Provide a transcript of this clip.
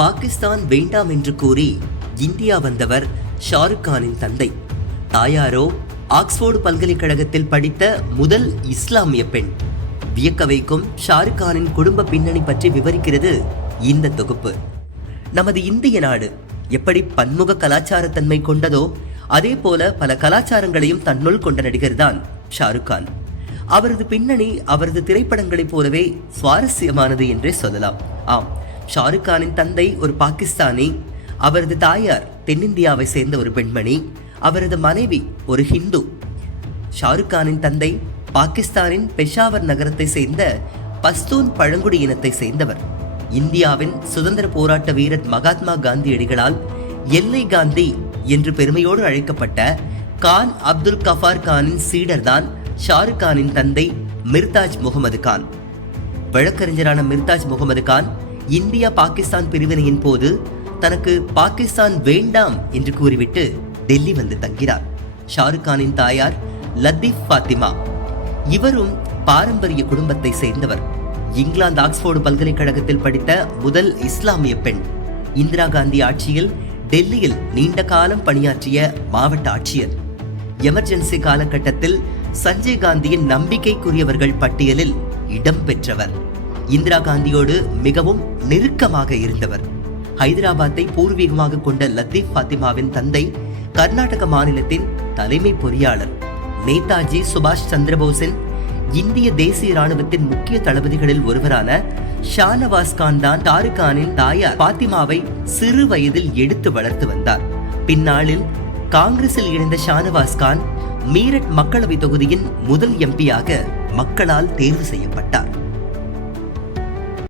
பாகிஸ்தான் வேண்டாம் என்று கூறி இந்தியா வந்தவர் ஷாருக் கானின் தந்தை. தாயாரோ ஆக்ஸ்போர்டு பல்கலைக்கழகத்தில் படித்த முதல் இஸ்லாமிய பெண். வியக்க வைக்கும் ஷாருக் கானின் குடும்ப பின்னணி பற்றி விவரிக்கிறது இந்த தொகுப்பு. நமது இந்திய நாடு எப்படி பன்முக கலாச்சாரத்தன்மை கொண்டதோ அதே போல பல கலாச்சாரங்களையும் தன்னுள் கொண்ட நடிகர் தான் ஷாருக் கான். அவரது பின்னணி அவரது திரைப்படங்களைப் போலவே சுவாரஸ்யமானது என்றே சொல்லலாம். ஆம், ஷாருக் கானின் தந்தை ஒரு பாகிஸ்தானி, அவரது தாயார் தென்னிந்தியாவை சேர்ந்த ஒரு பெண்மணி, அவரது மனைவி ஒரு ஹிந்து. ஷாருக் கானின் தந்தை பாகிஸ்தானின் பெஷாவர் நகரத்தை சேர்ந்த பஸ்தூன் பழங்குடி இனத்தை சேர்ந்தவர். இந்தியாவின் சுதந்திர போராட்ட வீரர் மகாத்மா காந்தியடிகளால் எல்லை காந்தி என்று பெருமையோடு அழைக்கப்பட்ட கான் அப்துல் கஃபார் கானின் சீடர் தான் ஷாருக் கானின் தந்தை மிர்தாஜ் முகமது கான். வழக்கறிஞரான மிர்தாஜ் முகமது கான் இந்தியா பாகிஸ்தான் பிரிவினையின் போது தனக்கு பாகிஸ்தான் வேண்டாம் என்று கூறிவிட்டு டெல்லி வந்து தங்கிறார். ஷாருக் கானின் தாயார் லத்தீப் ஃபாத்திமா. இவரும் பாரம்பரிய குடும்பத்தை சேர்ந்தவர். இங்கிலாந்து ஆக்ஸ்போர்டு பல்கலைக்கழகத்தில் படித்த முதல் இஸ்லாமிய பெண். இந்திரா காந்தி ஆட்சியில் டெல்லியில் நீண்ட காலம் பணியாற்றிய மாவட்ட ஆட்சியர். எமர்ஜென்சி காலகட்டத்தில் சஞ்சய் காந்தியின் நம்பிக்கைக்குரியவர்கள் பட்டியலில் இடம் பெற்றவர். இந்திரா காந்தியோடு மிகவும் நெருக்கமாக இருந்தவர். ஹைதராபாத்தை பூர்வீகமாக கொண்ட லத்தீப் ஃபாத்திமாவின் தந்தை கர்நாடக மாநிலத்தின் தலைமை பொறியாளர். நேதாஜி சுபாஷ் சந்திரபோஸின் இந்திய தேசிய ராணுவத்தின் முக்கிய தளபதிகளில் ஒருவரான ஷானவாஸ் கான் தான் ஷாருக் கானின் தாயார் ஃபாத்திமாவை சிறு வயதில் எடுத்து வளர்த்து வந்தார். பின்னாளில் காங்கிரஸில் இணைந்த ஷானவாஸ் கான் மீரட் மக்களவை தொகுதியின் முதல் எம்பியாக மக்களால் தேர்வு செய்யப்பட்டார்.